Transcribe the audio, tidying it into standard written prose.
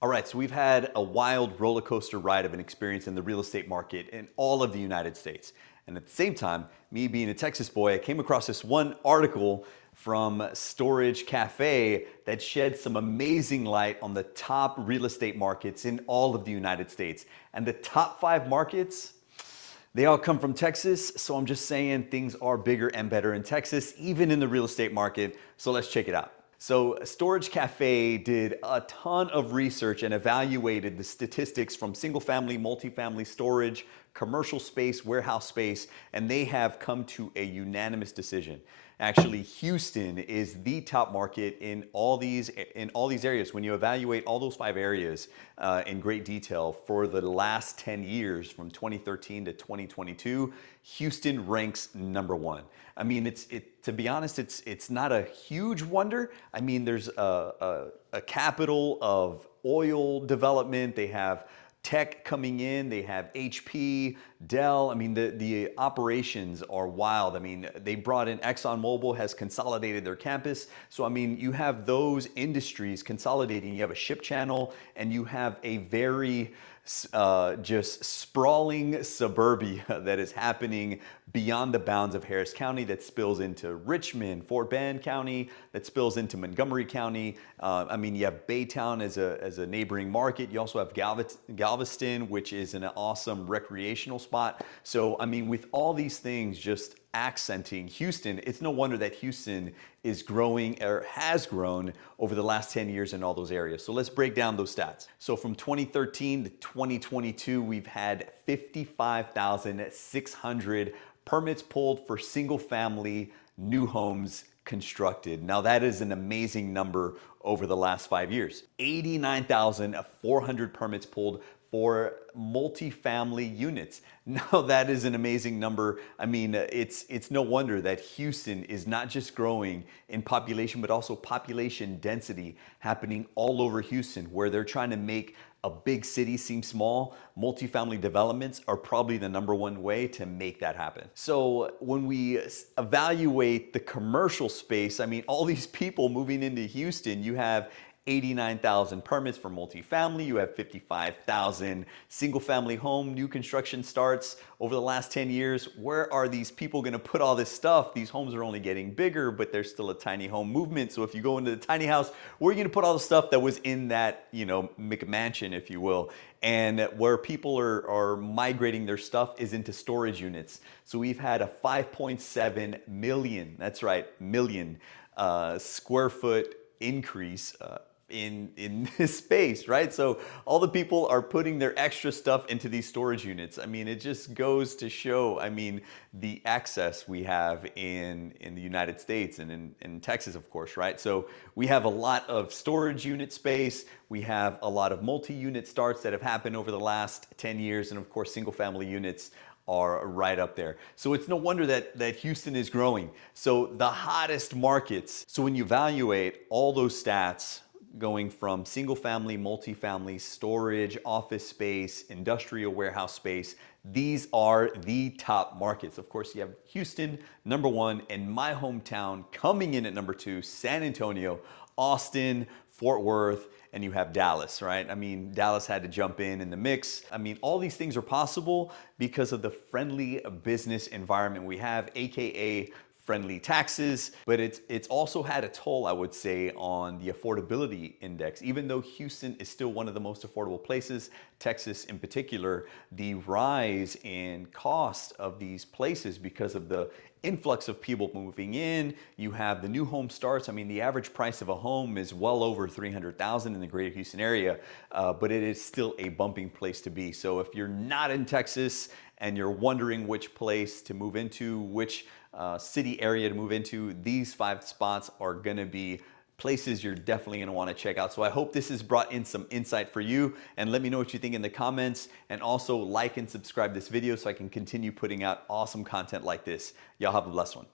All right, so we've had a wild roller coaster ride of an experience in the real estate market in all of the United States. And at the same time, me being a Texas boy, I came across this one article from Storage Cafe that shed some amazing light on the top real estate markets in all of the United States. And the top 5 markets, they all come from Texas, so I'm just saying things are bigger and better in Texas, even in the real estate market. So let's check it out. So Storage Cafe did a ton of research and evaluated the statistics from single family, multifamily storage, commercial space, warehouse space, and they have come to a unanimous decision. Actually, Houston is the top market in all these areas. When you evaluate all those 5 areas in great detail for the last 10 years, from 2013 to 2022, Houston ranks #1. I mean, to be honest, it's not a huge wonder. I mean, there's a capital of oil development. They have tech coming in. They have HP, Dell. I mean, the operations are wild. I mean, they brought in ExxonMobil, has consolidated their campus. So, I mean, you have those industries consolidating. You have a ship channel, and you have a very just sprawling suburbia that is happening beyond the bounds of Harris County, that spills into Richmond, Fort Bend County, that spills into Montgomery County. I mean, you have Baytown as a neighboring market. You also have Galveston, which is an awesome recreational spot. So, I mean, with all these things just accenting Houston, it's no wonder that Houston is growing, or has grown, over the last 10 years in all those areas. So let's break down those stats. So from 2013 to 2022, we've had 55,600 permits pulled for single family new homes constructed. Now that is an amazing number over the last 5 years. 89,400 permits pulled for multifamily units. Now that is an amazing number. I mean, it's no wonder that Houston is not just growing in population, but also population density happening all over Houston, where they're trying to make a big city seem small. Multifamily developments are probably the #1 way to make that happen. So when we evaluate the commercial space, I mean, all these people moving into Houston, you have 89,000 permits for multifamily. You have 55,000 single family home new construction starts over the last 10 years. Where are these people going to put all this stuff? These homes are only getting bigger, but there's still a tiny home movement. So if you go into the tiny house, where are you going to put all the stuff that was in that, McMansion, if you will? And where people are migrating their stuff is into storage units. So we've had a 5.7 million, that's right, million square foot increase in this space, right? So all the people are putting their extra stuff into these storage units. I mean, it just goes to show, I mean, the access we have in the United States and in Texas, of course, right? So we have a lot of storage unit space. We have a lot of multi-unit starts that have happened over the last 10 years. And of course, single family units are right up there. So it's no wonder that Houston is growing. So the hottest markets. So when you evaluate all those stats, going from single family, multifamily, storage, office space, industrial warehouse space, these are the top markets. Of course, you have Houston, #1, and my hometown coming in at #2, San Antonio, Austin, Fort Worth, and you have Dallas, right? I mean, Dallas had to jump in the mix. I mean, all these things are possible because of the friendly business environment we have, AKA friendly taxes, but it's also had a toll, I would say, on the affordability index. Even though Houston is still one of the most affordable places, Texas in particular, the rise in cost of these places because of the influx of people moving in, you have the new home starts. I mean, the average price of a home is well over $300,000 in the greater Houston area, but it is still a bumping place to be. So if you're not in Texas and you're wondering which place to move into, which city area to move into, these 5 spots are going to be places you're definitely going to want to check out. So I hope this has brought in some insight for you, and let me know what you think in the comments, and also like and subscribe this video so I can continue putting out awesome content like this. Y'all have a blessed one.